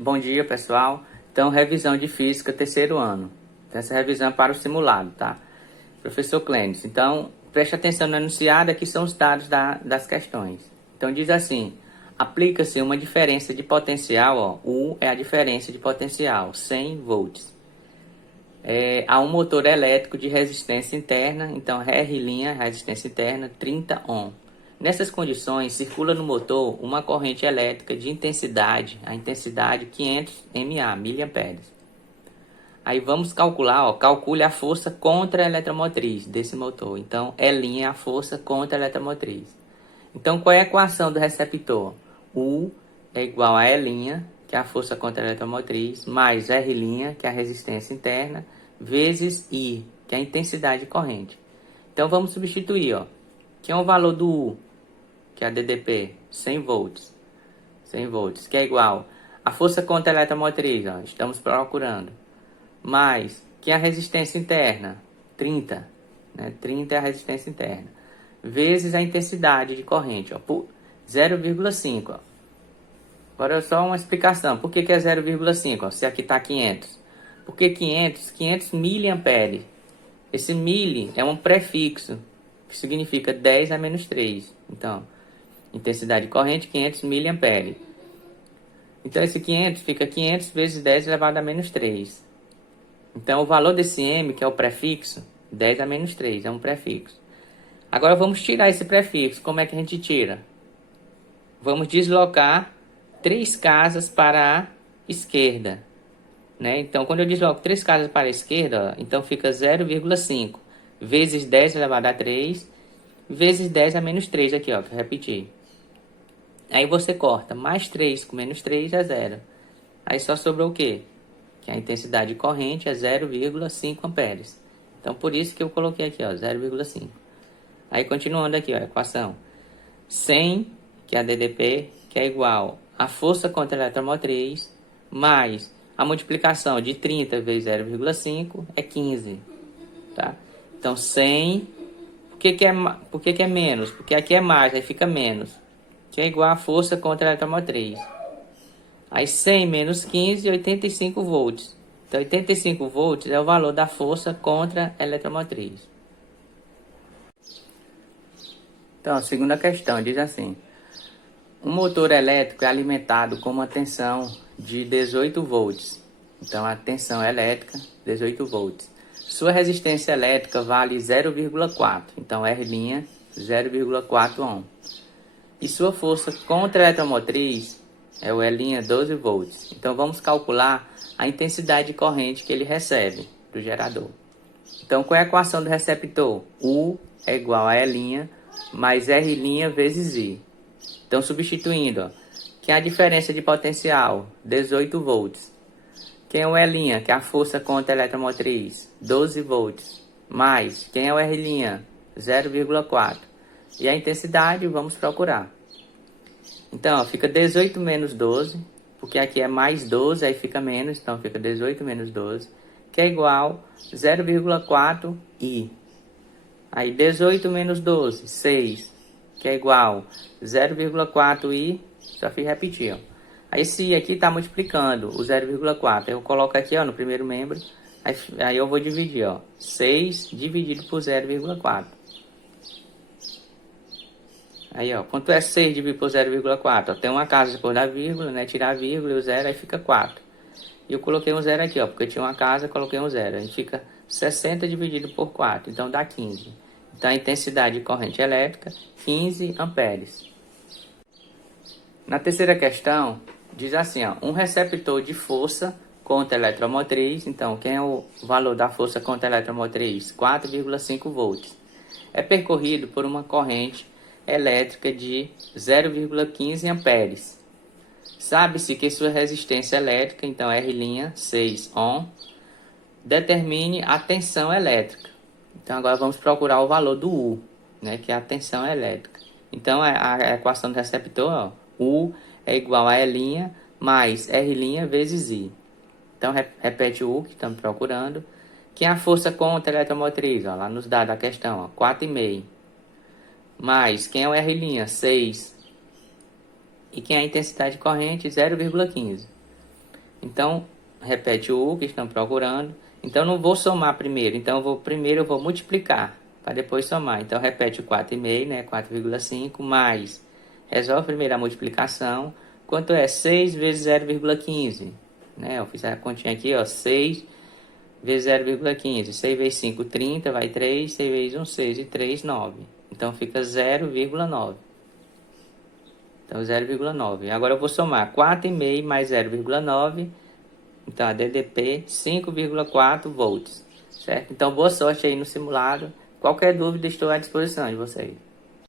Bom dia, pessoal. Então, revisão de física, terceiro ano. Essa revisão é para o simulado, tá? Professor Clênis. Então, preste atenção no enunciado, aqui são os dados das questões. Então, diz assim, aplica-se uma diferença de potencial, ó, U é a diferença de potencial, 100 volts. A um motor elétrico de resistência interna, então R', resistência interna, 30 ohm. Nessas condições, circula no motor uma corrente elétrica de intensidade, a intensidade 500 mA, miliamperes. Aí vamos calcular, ó, calcule a força contra a eletromotriz desse motor. Então, E' é a força contra a eletromotriz. Então, qual é a equação do receptor? U é igual a E', que é a força contra a eletromotriz, mais R', que é a resistência interna, vezes I, que é a intensidade de corrente. Então, vamos substituir, ó. Que é o valor do U, que é a DDP, 100 volts. 100 volts, que é igual a força contra a eletromotriz, ó, estamos procurando, mais, que é a resistência interna, 30, né? 30 é a resistência interna, vezes a intensidade de corrente, ó, por 0,5, ó. Agora só uma explicação, por que é 0,5, se aqui está 500? Porque 500 miliamperes. Esse mili é um prefixo, que significa 10 a menos 3. Então, intensidade de corrente, 500 miliamperes. Então, esse 500 fica 500 vezes 10 elevado a menos 3. Então, o valor desse M, que é o prefixo, 10 a menos 3, é um prefixo. Agora, vamos tirar esse prefixo. Como é que a gente tira? Vamos deslocar 3 casas para a esquerda, né? Então, quando eu desloco 3 casas para a esquerda, ó, então fica 0,5 vezes 10 elevado a 3, vezes 10 a menos 3 aqui, ó, que eu repeti. Aí você corta, mais 3 com menos 3 é 0. Aí só sobrou o quê? Que a intensidade corrente é 0,5 amperes. Então, por isso que eu coloquei aqui, ó, 0,5. Aí, continuando aqui, ó, a equação. 100, que é a DDP, que é igual a força contra a eletromotriz, mais a multiplicação de 30 vezes 0,5 é 15. Tá? Então, 100, por que é menos? Porque aqui é mais, aí fica menos. Que é igual a força contra a eletromotriz. Aí 100 menos 15, 85 volts. Então, 85 volts é o valor da força contra a eletromotriz. Então, a segunda questão diz assim. Um motor elétrico é alimentado com uma tensão de 18 volts. Então, a tensão elétrica, 18 volts. Sua resistência elétrica vale 0,4. Então, R', 0,4 ohm. E sua força contra a eletromotriz é o E', 12 volts. Então, vamos calcular a intensidade de corrente que ele recebe do gerador. Então, qual é a equação do receptor? U é igual a E' mais R' vezes I. Então, substituindo, ó, que é a diferença de potencial? 18 volts. Quem é o E', que é a força contra a eletromotriz? 12 volts. Mais, quem é o R'? 0,4. E a intensidade, vamos procurar. Então, ó, fica 18 menos 12, porque aqui é mais 12, aí fica menos, então fica 18 menos 12, que é igual a 0,4 I. Aí 18 menos 12, 6, que é igual a 0,4 I, só fiz repetir, ó. Aí esse I aqui está multiplicando o 0,4, eu coloco aqui, ó, no primeiro membro, aí eu vou dividir, ó, 6 dividido por 0,4. Aí, ó, quanto é 6 dividido por 0,4? Tem uma casa depois da vírgula, né? Tirar a vírgula e o zero, aí fica 4. E eu coloquei um zero aqui, ó, porque tinha uma casa, coloquei um zero. Aí fica 60 dividido por 4, então dá 15. Então, a intensidade de corrente elétrica, 15 amperes. Na terceira questão, diz assim, ó, um receptor de força contra a eletromotriz. Então, quem é o valor da força contra a eletromotriz? 4,5 volts. É percorrido por uma corrente elétrica de 0,15 amperes. Sabe-se que sua resistência elétrica, então R', 6 ohm, determine a tensão elétrica. Então agora vamos procurar o valor do U, né, que é a tensão elétrica. Então a equação do receptor, ó, U é igual a E' mais R' vezes I. Então repete o U que estamos procurando, que é a força contra a eletromotriz, ó, lá nos dados da questão, ó, 4,5. Mais, quem é o R'? 6. E quem é a intensidade de corrente? 0,15. Então, repete o U que estão procurando. Então, não vou somar primeiro. Então, primeiro eu vou multiplicar para depois somar. Então, repete o 4,5, né? 4,5 mais. Resolve primeiro a multiplicação. Quanto é 6 vezes 0,15? Né? Eu fiz a continha aqui, ó. 6 vezes 0,15. 6 vezes 5, 30, vai 3. 6 vezes 1, 6 e 3, 9. Então, fica 0,9. Então, 0,9. Agora eu vou somar 4,5 mais 0,9. Então, a DDP 5,4 volts. Certo? Então, boa sorte aí no simulado. Qualquer dúvida, estou à disposição de vocês.